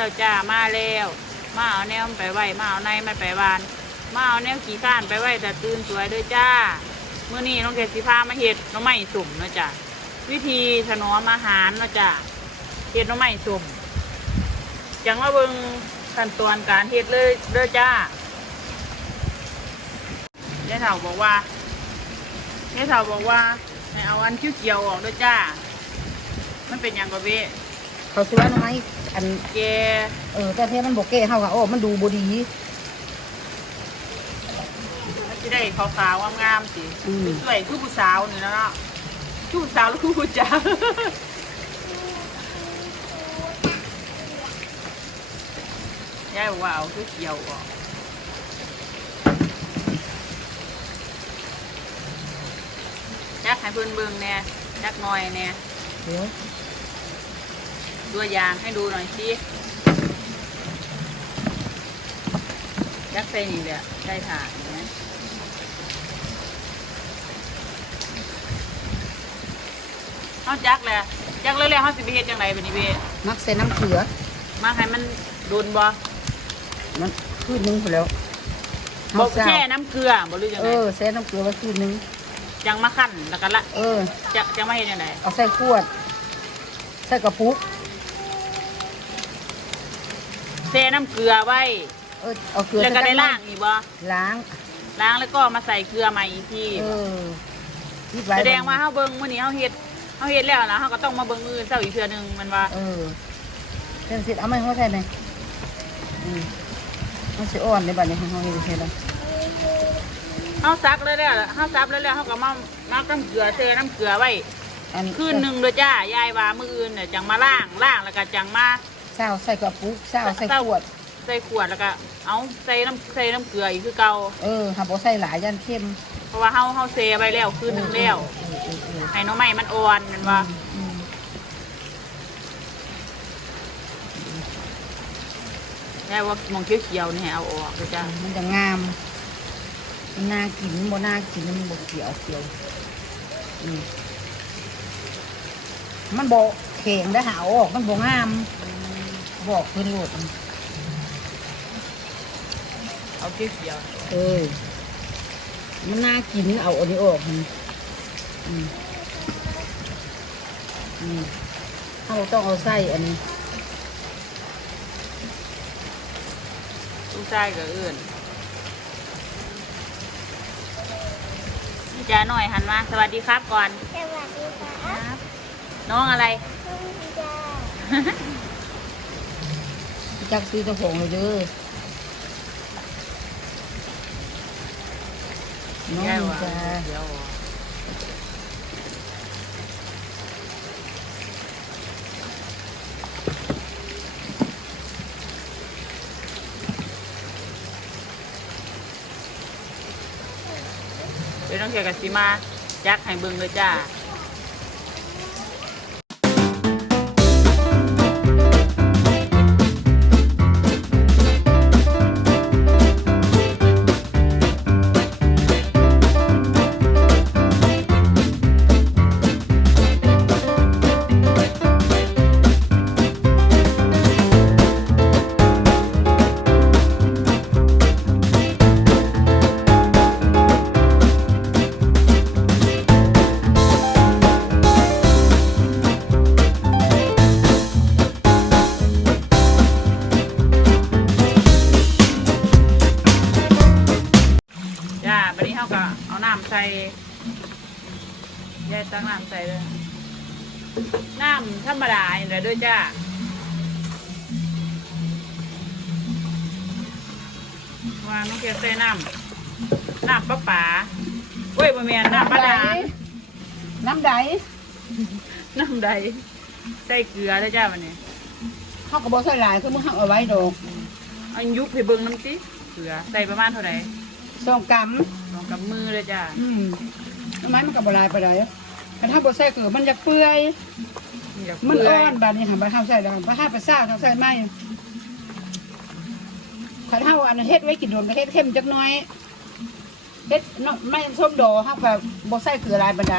แล้วจ้ามาแล้วมาเอาแนวมันไปไว้มาเอาในมันไปวานมาเอาแนวขี้ข้านไปไว้แต่ตื่นสวยด้วยจ้าเมื่อนี้น้องเกดสิพามาเห็ดน้องไม้สุ่มนะจ้ะวิธีถนอมอาหารนะจ้ะเห็ดน้องไม้สุ่มจังว่าเบิงขั้นตอนการเห็ดเลยเด้อจ้ายายเฒ่าบอกว่ายายเฒ่าบอกว่าให้เอาอันเขียวๆออกเด้อจ้า มันเป็นหยังกะเบ้ เขาสิว่าน้อยอันแกเออแต่เทมันบกเก้เฮาก็โอ้มันดูบ่ดีมันจะได้ขาวๆงามๆสิอืมสวยคือผู้สาวนี่นะเนาะคือผู้สาวแล้วคือผู้จ้ายายบอกว่าเอาคือเขียวออกจักให้เพิ่นเบิ่งแหน่จักหน่อยแหน่เดี๋ยว ตัวอย่างให้ดูหน่อยสิจักใส่นี่แหละได้ถ่านเห็นไหมเอาจักแหละจักเลยแล้วเขาสิไปเฮ็ดจังไดบัดนี้เบ้มักใส่น้ำเกลือมาให้มันโดนบ่มันคืนนึงไปแล้วบ่เฮาเศร้าแช่น้ำเกลือบ่หรือจังเอไดอใส่น้ำเกลือไว้คืนนึงจังมาคั่นแล้วก็ละเออจะจะมาเฮ็ดจังไดเอาใส่ขวด ใส่กระปุก แช่น้ำเกลือไว้ เออเอาเกลือแล้วก็ใส่ได้ล้างอีกบ่ล้างล้างแล้วก็มาใส่เกลือใหม่อีกทีเออยิบไว้แสดงว่าเฮาเบิ่งมื้อนี้เฮาเฮ็ดเฮาเฮ็ดแล้วนะเฮาก็ต้องมาเบิ่งมื้อเช้าอีกเทื่อหนึงแมันว่า เออเส้นสิเอาไม้หัวแทนเลยอืมมันสิอ่อนในบัดนี้ของเฮาเฮ็ดเฮ็ดแล้วเฮาซักแล้วแล้วเฮาซับแล้วแล้วเฮาก็มามาน้ำเกลือเทน้ำเกลือไว้อันนี้คืนหนึงเด้อจ้ายายว่ามื้ออื่นน่ะจังมาล้างล้างแล้วก็จังมา เศร้าใส่กระปุกเศร้าใส่ขวด ใส่ขวดแล้วก็เอาใส่น้ำใส่น้ำเกลืออีกคือเก่าเออหาบ่ใส่หลายยันเข้มเพราะว่าเฮาเฮาเซไว้แล้วคืนหนึงแล้วเออเออเออให้หน้องใหม่มันอ่อนแมันว่าอืมแค่ว่ามองเขียวๆนี่ให้เอาออกเลยจ้ามันจะงามมันน่ากินบ่น่ากินมันบ่เขียวเขียวอืมมันบ่แข็งได้หาเอาออกมันบ่งาม บอกเพิ่นโลดเอาเขียวเออมันน่ากินเอาอันนี้ออกมันอืมอืมเขาต้องเอาไส้อันนี้ๆลูกชายก็เอื่นนี่จ้าหน่อยหันมา สวัสดีครับก่อน สวัสดีครับ น้องอะไรคุณจ้า จักซื้อเจ้าของเลยเด้อน้องแย่ว่ะจ้าเดี๋ยวเดี๋ยวน้องเกียวกับสีมาจักให้เบิ่งเลยจ้าจ้า แยกตั้งน้ำใส่เลยน้ำธรรมดาอย่างไรด้วยจ้าวางน้องเกียวใส่น้ำน้ำปลาป๋าเว้ยบะเมียนน้ำปลาดาน้ำใดน้ำใดใส่เกลือด้วยจ้าวันนี้เขาก็บอกใส่หลายคือมึงหักเอาไว้ดอกเอายุบให้เบิ่งน้ำสิเกลือใส่ประมาณเท่าไหร่สองกลองกับมือเลยจ้าำอืมทำไมมันกับบลายไปได้ แต่ถ้าบดใส่เกลือมันจะเปื่อยอยากมันเปื่อ่ยอนแบบนี้ค่ะมาทำใส่ได้มาห้าไปซ่าทำใส่ไหมขันเท่าอันเฮ็ดไว้กินโดนก็เฮ็ดเข้มจักหน้อยเฮ็ดเนาะไม่ส้มดอกครับแบบบดใส่เกลือหลายบันได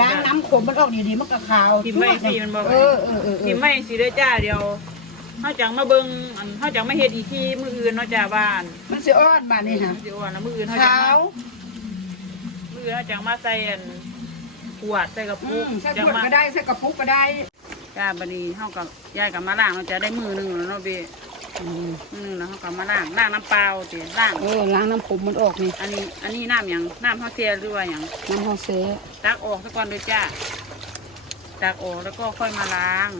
ล้างน้ำขมมันออกดีๆมันก็ขาวทิมไว้สิมันบอกเออเออเออเอทิอมไว้สิด้วยจ้าเดียวเขาจังมาเบิ่งอันเขาจังมาเฮ็ดอีกทีมื้ออื่นเนาะจ้าบ้าน มันสิอ้อนบาดนี้ค่ะเดี๋ยวอ่อนแล้วมื้ออื่นเขาจังขาวมามื้ออื่นเขาจังมาใส่อัน ขวดใส่กระอืปุกมใส่จัขงวดมาก็ได้ใส่กระปุกก็ได้จ้าบัดนี้เฮากับยายกับมาล้างเราจะได้มือหนึงแล้วเนาะเบอืมมือหนึงแล้วเฮากับมาล้างล้างน้ำเปล่าติล้างเออล้างน้ำผมมันออกนี่อันนี้อันนี้น้ำหยังน้ำเฮาเสียหรือว่าหยังน้ำฮอเซตักออกซะก่อนเลยจ้าตักออกแล้วก็ค่อยมาล้าง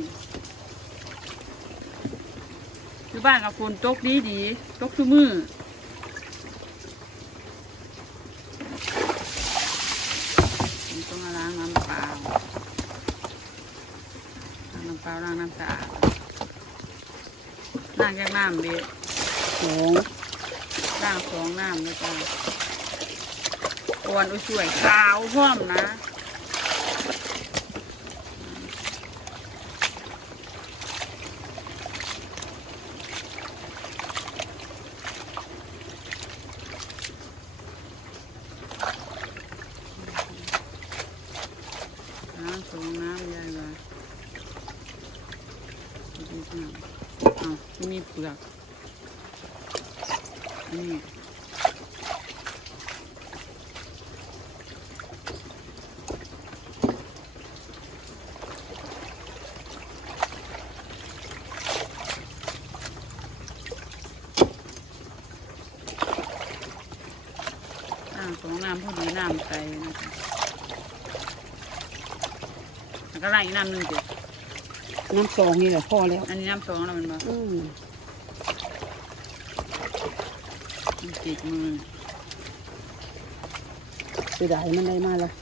คือบ้านกับฝนตกดีดีๆตกทุกมือผมต้องมาล้างน้ำเปล่า ล้างน้ำเปล่าล้างน้ำสะอาดล้างจากน้ำเบสองล้างสองน้ำเลยจ้าอ่อนอุ้ยสวยขาวพร้อมนะ น้ำสองน้ำยายว่าดูสิอ้าวที่มีเปลือกอันนี้น้ำสองน้ำพอดีน้ำใสนะคะแล้วก็ไล่อีกน้ำหนึ่งเด็ดน้ำสองนี่แหละพอแล้ว อันนี้น้ำสองแล้วมันมา อืม มัน ติดมือเสียดายมันได้มาแล้ว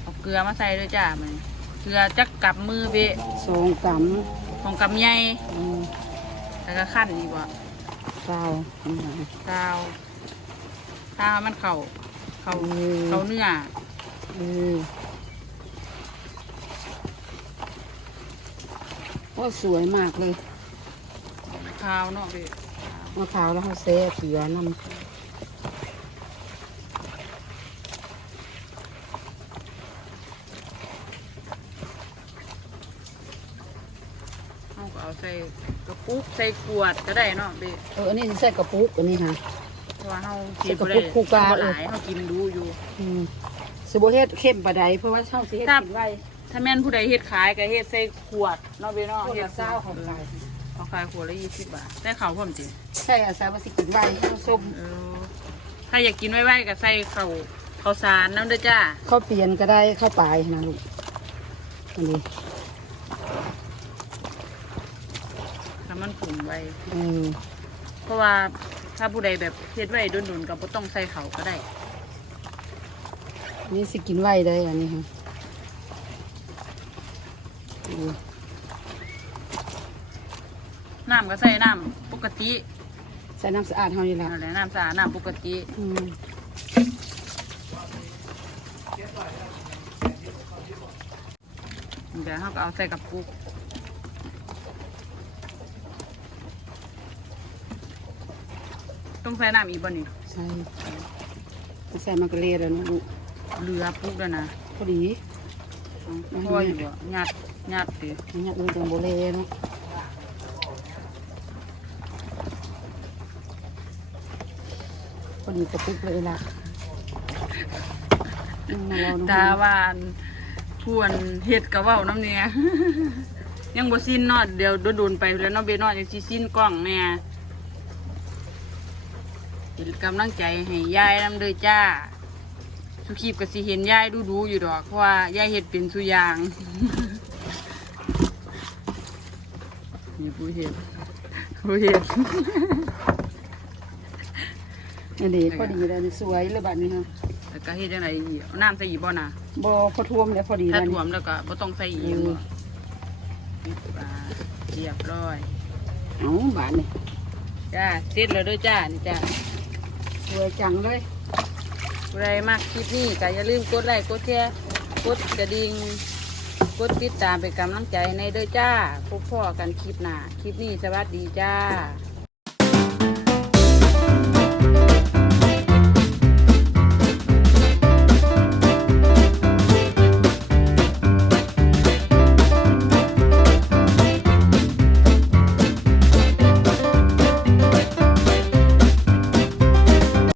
เอาเกลือมาใส่ด้วยจ้ามันเกลือจักกับมือเบะสองกของกำใหญ่ำอืมแล้วก็ขั้นดีกว่าเก้าอืมตาวตาวมันเข่าเข่าเออเข่าเนื้อเออ โอ้สวยมากเลยขาวเนาะเบะมะพร้าวแล้วเขาเซ่เกลือน้ำเอาก็เอาใส่กระปุกใส่ขวดก็ได้เนาะเบะเอออันนี้ใส่กระปุกอันนี้ค่ะ เพราะว่าเฮาใส่กินกระบ่ปุได้กคู่กา บ่หเออลายเฮากินดูอยู่ อืมสิบเฮ็ดเข้มปะใดเพราะว่าเช่าสิเฮ็ดครับกินไว้ ถ้าแม่นผู้ใดเฮ็ดขายก็เฮ็ดใส่ขวดเนาะเบะเนาะคนเฮ็ละดเศร้าของไก่เขาขายขวดละยี่สิบบาทได้ข้าวพร้อมจิใช่อาสาว่าสิกินไว้ข้าวส้มเออถ้าอยากกินไว้ๆก็ใส่ข้าวข้าวสารน้ำเด้อจ้าข้าวเปลี่ยนก็ได้ข้าวปลายนะลูกอันนี้ถ้ามันขุ่นไว้เออเพราะว่าถ้าผู้ใดแบบเฮ็ดไว้ดุนๆก็บ่ต้องใส่เขาวก็ได้อันนี่สิกินไว้ได้อันนี้ค่ะ อืมน้ำก็ใส่น้ำปกติใส่น้ำสะอาดเท่านี้ละนั่นแหละน้ำสะอาดน้ำปกติอืมเดี๋ยวเราก็เอาใส่กับปุกต้องใส่น้ำอีกบ่นี่ใส่ใส่มะกะเรียแล้วนะลูกเรือปุกแล้วนะพอดี เอาพออยู่บ่ยัด ยัดติอันนี้ดูจังโบเลเนาะพอดีกระปุกเลยล่ะอืมมาลองดูตาหวานทวนเฮ็ดกะเว้าน้ำเนี่ยยังบ่สิ้นเนาะเดี๋ยวโดนๆไปแล้วเนาะเบเนาะจังสิสิ้นกล้องแน่เป็นกำลังใจให้ยายนำเด้อจ้า สุขีบก็สิเห็นยายดูดูๆอยู่ดอกเพราะว่ายายเห็ดเป็นสุอยาง นี่ผู้เห็ดผู้เห็ดอันนี้พอดีเลยนี่สวยเลยบัดนี้ฮะแล้วก็เห็ดยังไงอีกเอาน้ำใส่อีกบ่น่ะบอพอท่วมแล้วพอดีถ้าแล้วถ่วนี่มแล้วก็บ่ต้องใส่อีกอืมบ่ปิดปลาเรียบร้อยเอาบาดนี่จ้าเสร็จแล้วเด้วยจ้านี่จ้าสวยจังเลยผู้ใครมากคลิปนี้ก็อย่าลืมกดไลค์กดแชร์กดกระดิ่งก ดติดตามเป็นกำลังใจในเด้อจ้าพบพ่อกันคลิปหน้า คลิปนี้สวัสดีจ้า